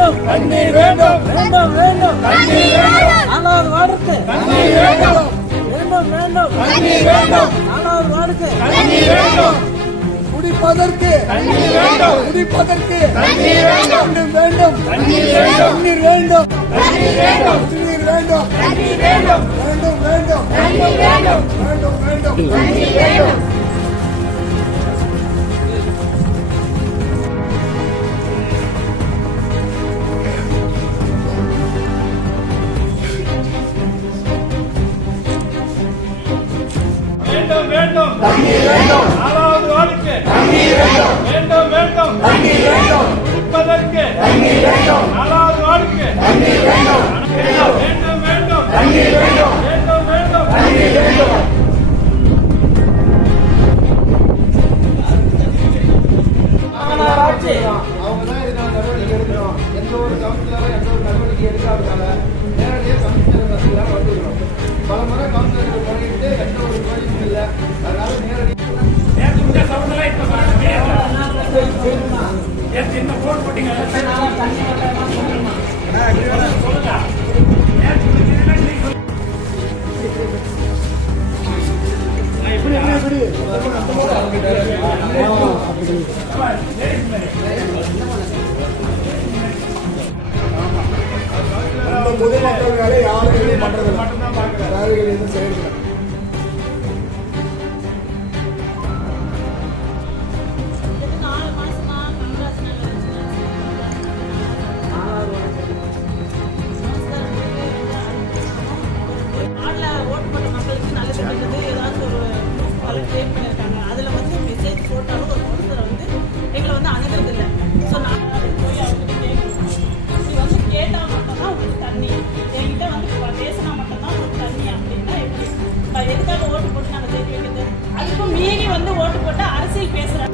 வேண்டும் தண்ணீர் வேண்டும் வேண்டும் வேண்டும் தண்ணீர் வேண்டும் நாலாவது வார்டுக்கு தண்ணீர் வேண்டும் வேண்டும் வேண்டும் தண்ணீர் வேண்டும் நாலாவது வார்டுக்கு தண்ணீர் வேண்டும் குடிப்பதற்கு தண்ணீர் வேண்டும் குடிப்பதற்கு தண்ணீர் வேண்டும் வேண்டும் தண்ணீர் வேண்டும் தண்ணீர் வேண்டும் தண்ணீர் வேண்டும் தண்ணீர் வேண்டும் தண்ணீர் வேண்டும் வேண்டும் வேண்டும் தண்ணீர் வேண்டும் வேண்டும் வேண்டும் தண்ணீர் வேண்டும் வேண்டும் வேண்டும் தண்ணீர் வேண்டும் நாலாவது வார்டுக்கு தண்ணீர் வேண்டும் வேண்டும் வேண்டும் தண்ணீர் வேண்டும் குடிப்பதற்கு தண்ணீர் வேண்டும் நாலாவது வார்டுக்கு தண்ணீர் வேண்டும் வேண்டும் வேண்டும் தண்ணீர் வேண்டும் வேண்டும் வேண்டும் தண்ணீர் வேண்டும் மாநகராட்சி அவங்க தான் இதுக்கான நடவடிக்கை எடுக்கணும். எந்த ஒரு கவுன்சிலரும் எந்த ஒரு நடவடிக்கை எடுக்காதனால நேரடியாக கமிஷனர் மத்தியில் வந்துக்கிறோம். பல முறை கவுன்சிலர்கள் பண்ணிட்டு எந்த ஒரு கோரிக்கையும் இல்லை. அதனால நேரடி அந்த பொதுமக்கள் வேலை யாரும் எதுவும் பண்றதில்லை. தேவைகள் எதுவும் செய்யறதில்லை. அதுல வந்து மெசேஜ் போட்டாலும் ஒரு ஒருத்தர் வந்து எங்களை வந்து அணுகிறதில்லை. ஸோ நான் போய் அவங்ககிட்ட கேட்கணும். நீ வந்து கேட்டா மட்டும்தான் உங்களுக்கு தண்ணி, என்கிட்ட வந்து பேசினா மட்டும்தான் உங்களுக்கு தண்ணி அப்படின்னா எப்படி? எதுக்காக ஓட்டு போட்டு நாங்கள் ஜெயிக்க வைக்கிறது? அதுக்கும் மீறி வந்து ஓட்டு போட்டு அரசியல் பேசுறாங்க.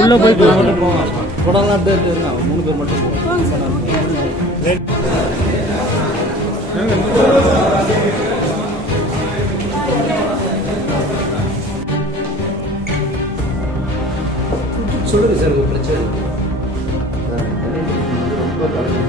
உள்ள போய் குடம்லாம் எடுத்து 3 பேர் மட்டும் சொல்லுங்க சார், பிரச்சனை ரொம்ப